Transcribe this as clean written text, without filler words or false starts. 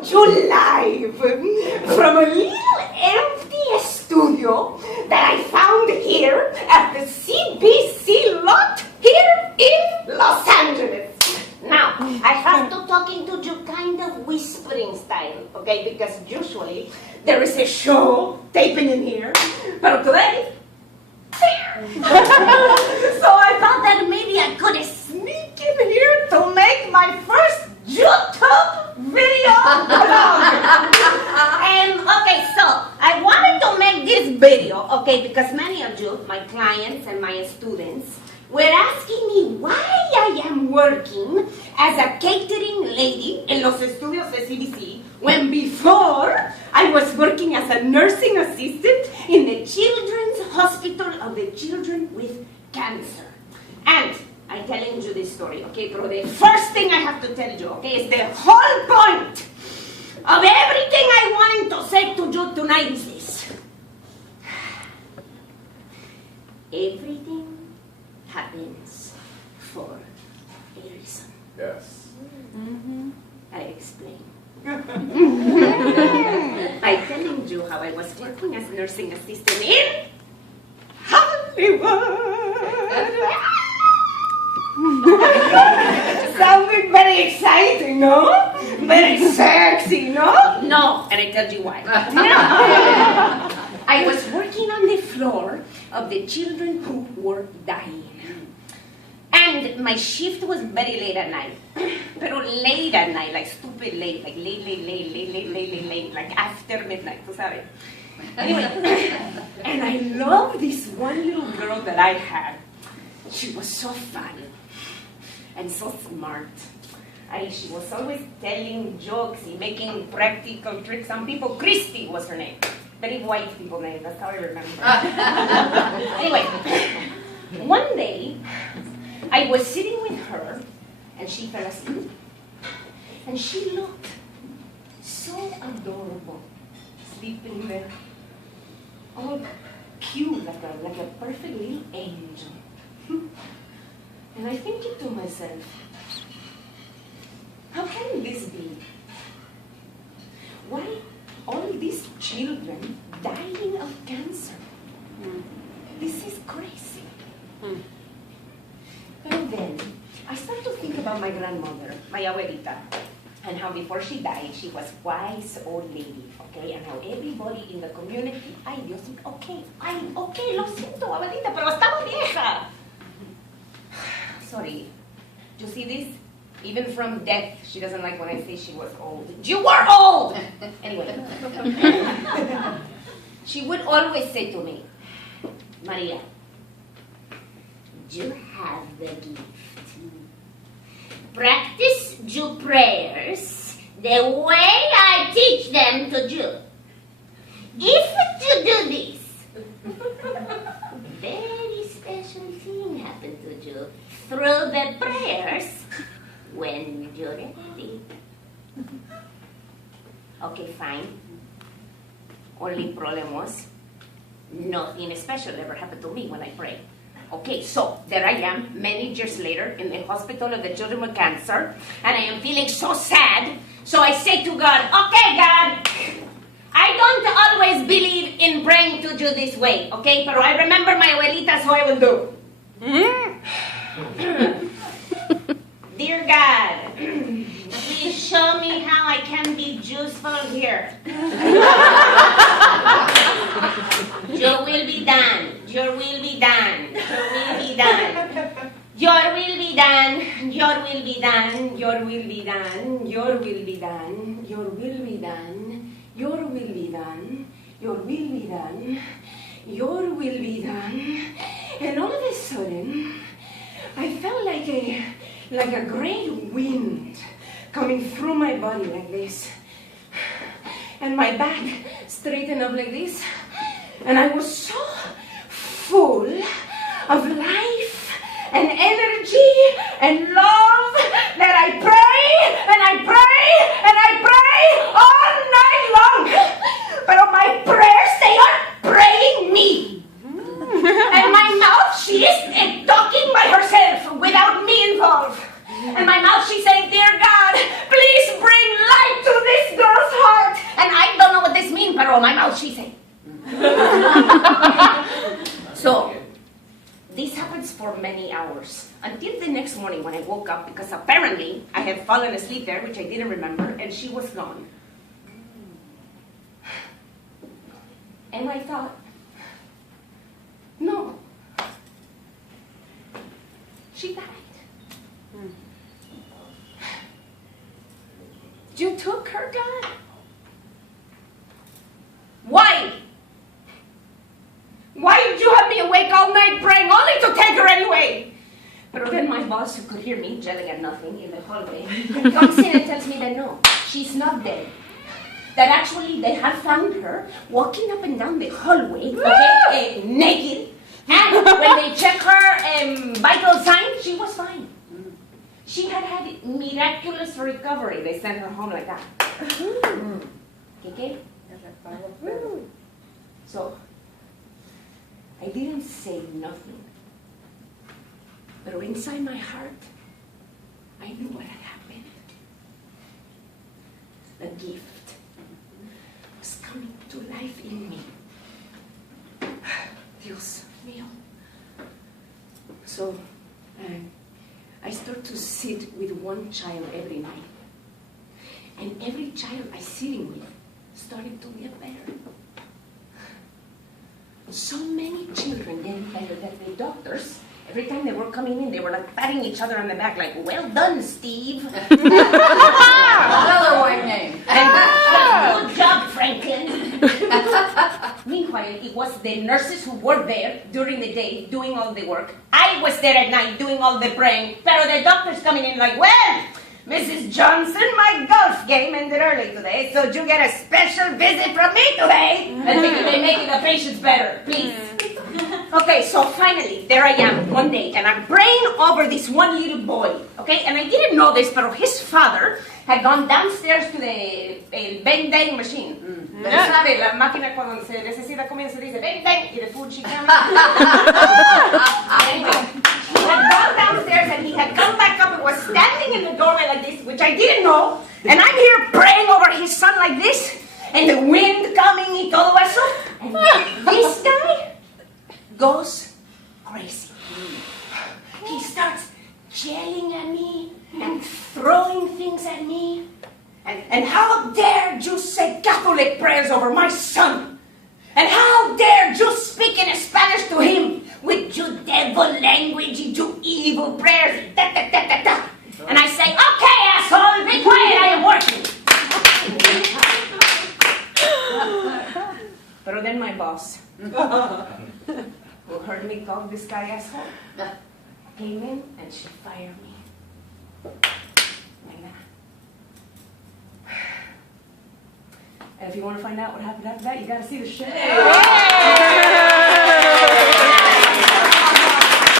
You live from a little empty studio that I found here at the CBC lot here in Los Angeles. Now, I have to talking to you kind of whispering style, okay? Because usually there is a show taping in here, but today, there. So I thought that maybe I could sneak in here to make my first YouTube video blog. Okay, so I wanted to make this video, okay, because many of you, my clients and my students, were asking me why I am working as a catering lady in los estudios de CBC when before I was working as a nursing assistant in the Children's Hospital of the Children with Cancer. And I'm telling you this story, okay? But the first thing I have to tell you, okay, is the whole point of everything I wanted to say to you tonight is this. Everything happens for a reason. Yes. Mm-hmm. I explain. By telling you how I was working as a nursing assistant in Hollywood. Sounding very exciting, no? Very sexy, no? No, and I tell you why. I was working on the floor of the children who were dying. And my shift was very late at night. Pero late at night, like stupid late, like late, like after midnight, tú sabes. Anyway, and I love this one little girl that I had. She was so fun and so smart. She was always telling jokes and making practical tricks on people. Christy was her name. Very white people name, that's how I remember. Anyway, one day, I was sitting with her, and she fell asleep. And she looked so adorable, sleeping there. All cute, like a perfect little angel. And I thinking to myself, how can this be? Why all these children dying of cancer? This is crazy. And then I started to think about my grandmother, my abuelita, and how before she died, she was wise old lady, okay? And how everybody in the community, ay Dios, okay, lo siento, abuelita, pero estaba vieja. Sorry, you see this? Even from death, she doesn't like when I say she was old. You were old! Anyway. She would always say to me, Maria, you have the gift. Practice your prayers the way I teach them to do. If you do this, very special thing happen to you through the prayers when you're ready. Okay, fine. Only problem was, nothing special ever happened to me when I pray. Okay, so there I am, many years later, in the hospital of the children with cancer, and I am feeling so sad. So I say to God, okay, God, I don't always believe in praying to you this way, okay? Pero I remember my abuelita, so I will do. Dear God, please show me how I can be useful here. Your will be done. Your will be done. Your will be done. Your will be done. Your will be done. Your will be done. Your will be done. Your will be done. Your will be done. Your will be done. Your will be done. And all of a sudden, I felt like a great wind coming through my body like this. And my back straightened up like this. And I was so full of life and energy and love that I pray and I pray and I pray all night long. But my prayers, they are praying me. And my mouth, she is talking by herself without me involved. And my mouth, she saying, dear God, please bring light to this girl. marrow in my mouth, she said. So, this happens for many hours, until the next morning when I woke up, because apparently I had fallen asleep there, which I didn't remember, and she was gone. And I thought, no, she died. You took her, God? Why? Why did you have me awake all night praying only to take her anyway? But then my boss, who could hear me yelling at nothing in the hallway, comes in and tells me that no, she's not dead. That actually they had found her walking up and down the hallway, okay, naked. And when they checked her vital signs, she was fine. She had had miraculous recovery. They sent her home like that. Okay? So, I didn't say nothing. But inside my heart, I knew what had happened. The gift was coming to life in me. Dios mío. So, I start to sit with one child every night. And every child I sitting with started to get better. So many children getting better that the doctors, every time they were coming in, they were like patting each other on the back, like, well done, Steve. Another white name. And good job, Franklin. Meanwhile, it was the nurses who were there during the day doing all the work. I was there at night doing all the praying. Pero the doctors coming in like, well, Mrs. Johnson, my golf game ended early today, so you get a special visit from me today. And they making the patients better, please. Okay, so finally, there I am one day, and I'm praying over this one little boy, okay? And I didn't know this, but his father had gone downstairs to the bang machine. ¿Sabe? La máquina cuando se necesita comida se dice bang, y the food she comes. Anyway, he had gone downstairs and he had come back up and was standing in the doorway like this, which I didn't know. And I'm here praying over his son like this, and the wind coming y todo eso. And this guy goes crazy. He starts yelling at me and throwing things at me. And how dare you say Catholic prayers over my son? And how dare you speak in Spanish to him with your devil language, you evil prayers? Da, da, da, da, da. And I say, okay, asshole, be quiet, I am working. But then my boss, who heard me call this guy asshole, came in and she fired me. Like that. And if you want to find out what happened after that, you got to see the show.